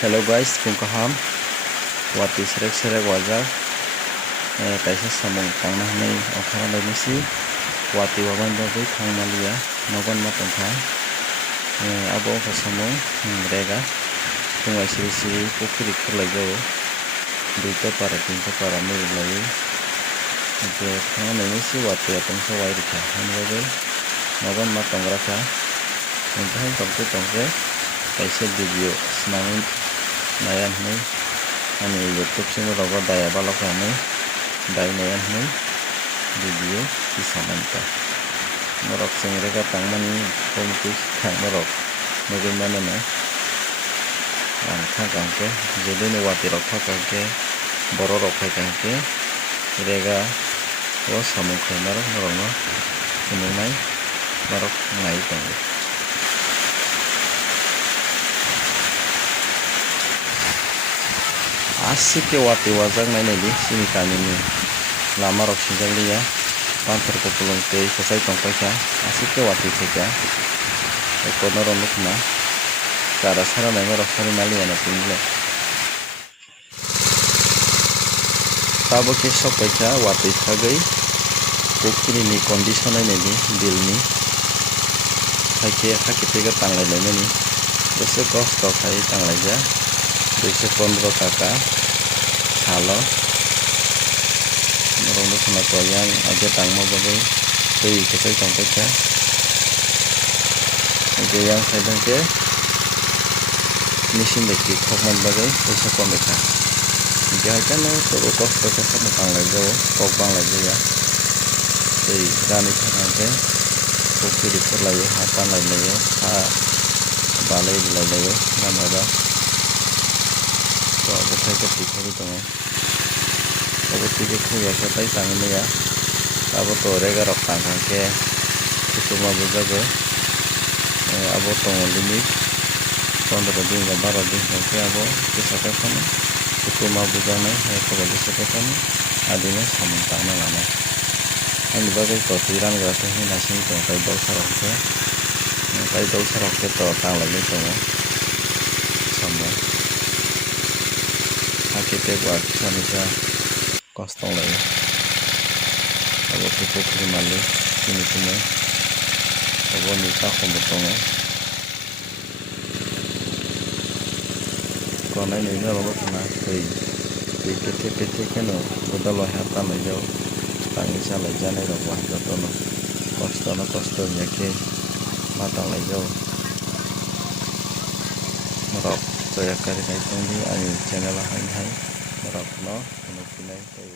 Hello guys, kung kaham wati serek wajak kaisa samung tangna hanai okhara lainisi wati waban bagui thangmalia nogon ma tongkha abo okha samung rega tungai siri pokri khurlaijao 2 ta para 3 ta para mai lai je thangna lainisi wati atongsa wairikha hanbagui nogon ma tongrakha entai tongke kaisa video snamung nayan hai ani youtube channel rogo daya balok hanai dai nayan hai video kisamanta norok sengrega tangmani komti thang norok nogoi manana ang thangkangke jedini wati rok thangkangke boro rok khaikangke rega o samung khainarok norokno phunuknai norok ngai tongo. Asik ke wati wajak nainai sini kami ni lama rok sinjak liya pantar ko pulung tei kesai tongpaika asik ke wati theka kono ro nukna cara sara nai rok sari mali ana pingle tabo ke sopaika wati thagai pokri ni condition nainai bil ni haike hakitega tanglai lainani bese kosto khai tanglaija 215 taka salo norong khuna ko yang aja tangmo bagai tei kesai tongpaika aja yang saidang ke machine deki khokman bagai paisa komeka jai kana to kosto ka sama tanglai jo kok banglai ja tei rani thang ke pokri khurlayo hatan layo ha balai layo namara to bothai ke tikhabi tongo abo tike khuya ke tai tangni ya abo to rega rok tangkangke kutuma bujago abo tongo limit 15 din ba 12 din ke abo kisaka khano kutuma bujanai hai ko bisaka khano adine samung tangna lana ani bagai to tiran ga te hina sing to tai dol sarok ke to tanglai tongo samung hakite buat sanisa kostong lai abo pokri mali kini abo nika khombotongo konai ni na logo tana tei pete keno bodalo hata mai jao tangi salai janai rok wa jotono kosto nyake matang lai jao rok joya kari kai tongdi ani channel hai rok no pinai tei